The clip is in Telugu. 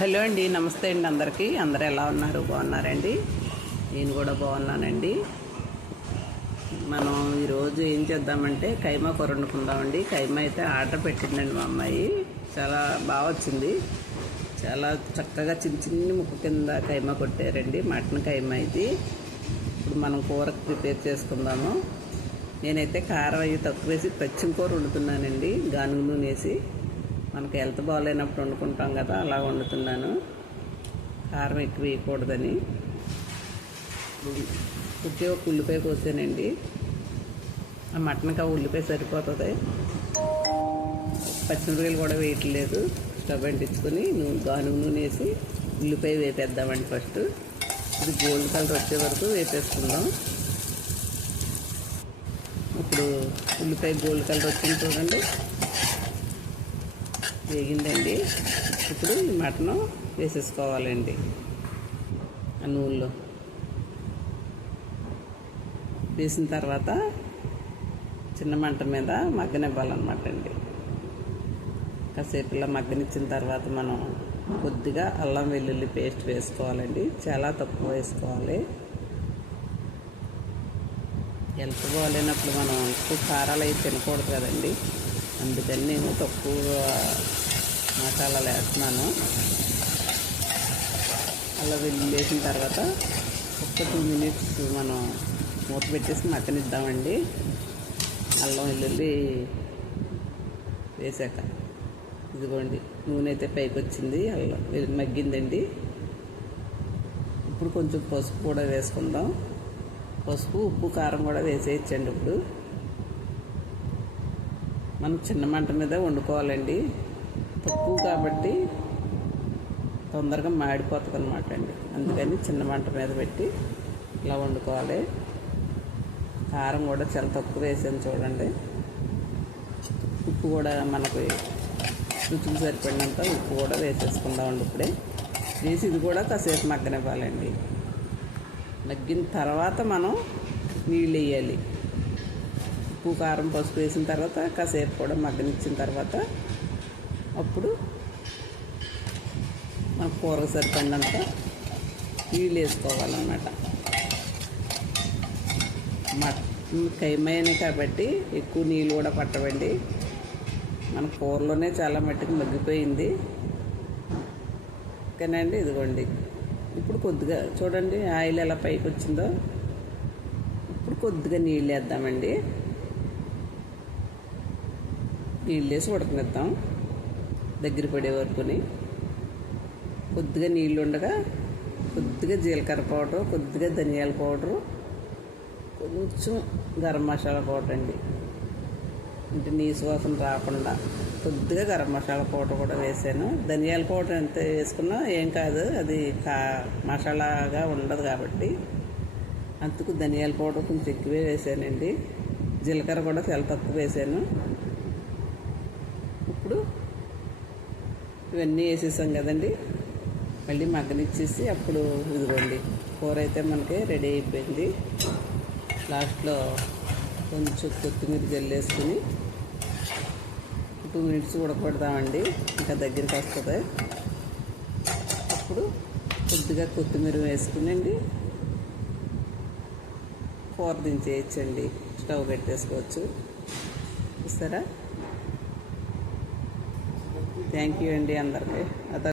హలో అండి నమస్తే అండి అందరికీ. అందరూ ఎలా ఉన్నారు? బాగున్నారండి? నేను కూడా బాగున్నానండి. మనం ఈరోజు ఏం చేద్దామంటే కైమా కూర వండుకుందామండి. కైమా అయితే ఆర్డర్ పెట్టిందండి మా అమ్మాయి. చాలా బాగా వచ్చింది. చాలా చక్కగా చిన్న చిన్ని ముక్క కింద కైమా కొట్టారండి. మటన్ కైమా ఇది. ఇప్పుడు మనం కూర ప్రిపేర్ చేసుకుందాము. నేనైతే కారం అవి తక్కువ వేసి పచ్చిమ కూర వండుతున్నానండి. గానుగు నూనె వేసి. మనకి హెల్త్ బాగాలేనప్పుడు వండుకుంటాం కదా అలా వండుతున్నాను. కారం ఎక్కువ వేయకూడదని. ఒకే ఒక ఉల్లిపాయ కోసానండి. ఆ మటన్కి ఆ ఉల్లిపాయ సరిపోతుంది. పచ్చిమిరపకాయలు కూడా వేయట్లేదు. స్టవ్ అంటించుకొని నూనె గానుగు నూనె వేసి ఉల్లిపాయ వేపేద్దామండి ఫస్ట్. ఇది గోల్డ్ కలర్ వచ్చే వరకు వేపేసుకుందాం. ఇప్పుడు ఉల్లిపాయ గోల్డ్ కలర్ వచ్చింది చూడండి. వేగిందండి. ఇప్పుడు ఈ మటను వేసేసుకోవాలండి. ఆ నూనెలో వేసిన తర్వాత చిన్న మంట మీద మగ్గనివ్వాలన్నమాట అండి కాసేపు ఇలా మగ్గనిచ్చిన తర్వాత మనం కొద్దిగా అల్లం వెల్లుల్లి పేస్ట్ వేసుకోవాలండి. చాలా తక్కువ వేసుకోవాలి. హెల్త్ బాగాలేనప్పుడు మనం ఎక్కువ కారాలు అయితే తినకూడదు కదండి. అందుకని నేను తక్కువ మసాలాలు వేస్తున్నాను. అలా వెల్లుల్లి వేసిన తర్వాత ఒక్క టూ మినిట్స్ మనం మూత పెట్టేసి మక్కనిద్దామండి అల్లం వెల్లుల్లి వేసాక. ఇదిగోండి నూనె అయితే పైకి వచ్చింది అల్లం మగ్గిందండి. ఇప్పుడు కొంచెం పసుపు కూడా వేసుకుందాం. పసుపు ఉప్పు కారం కూడా వేసేయచ్చండి ఇప్పుడు. మనం చిన్న మంట మీద వండుకోవాలండి. తక్కువ కాబట్టి తొందరగా మాడిపోతుంది అనమాట అండి. అందుకని చిన్న మంట మీద పెట్టి ఇలా వండుకోవాలి. కారం కూడా చాలా తక్కువ వేసాను చూడండి. ఉప్పు కూడా మనకి రుచికి సరిపడినంత ఉప్పు కూడా వేసేసుకుందామండి ఇప్పుడే. వేసి ఇది కూడా కాసేపు మగ్గనివ్వాలండి. మగ్గిన తర్వాత మనం నీళ్ళు వేయాలి. ఉప్పు కారం పసుపు వేసిన తర్వాత కాసేపు కూడా మగ్గనిచ్చిన తర్వాత అప్పుడు మన కూరకు సరిపడినంత నీళ్ళు వేసుకోవాలన్నమాట. మటన్ కైమైన కాబట్టి ఎక్కువ నీళ్ళు కూడా పట్టవండి. మన కూరలోనే చాలా మట్టుకు మగ్గిపోయింది. ఓకేనండి ఇదిగోండి. ఇప్పుడు కొద్దిగా చూడండి ఆయిల్ ఎలా పైకి వచ్చిందో ఇప్పుడు కొద్దిగా నీళ్ళు వేద్దామండి. నీళ్ళు వేసి ఉడకనిద్దాం. దగ్గర పడే వరకుని. కొద్దిగా నీళ్ళు ఉండగా కొద్దిగా జీలకర్ర పౌడరు కొద్దిగా ధనియాల పౌడరు కొంచెం గరం మసాలా పౌడర్ అండి. అంటే నీ సువాసన రాకుండా కొద్దిగా గరం మసాలా పౌడర్ కూడా వేసాను. ధనియాల పౌడర్ ఎంత వేసుకున్నా ఏం కాదు అది కా మసాలాగా ఉండదు కాబట్టి. అందుకు ధనియాల పౌడర్ కొంచెం ఎక్కువే వేసానండి. జీలకర్ర కూడా చాలా తక్కువ వేసాను. ఇప్పుడు ఇవన్నీ వేసేసాం కదండి. మళ్ళీ మగ్గనిచ్చేసి అప్పుడు ఇదిగోండి కూర అయితే మనకి రెడీ అయిపోయింది. లాస్ట్లో కొంచెం కొత్తిమీర జల్లేసుకుని టూ మినిట్స్ ఉడకబెడదామండి ఇంకా దగ్గరికి వస్తుంది. అప్పుడు కొద్దిగా కొత్తిమీర వేసుకునండి కూర దించేయచ్చండి స్టవ్ పెట్టేసుకోవచ్చు. చూస్తారా? థ్యాంక్ యూ అండి అందరికీ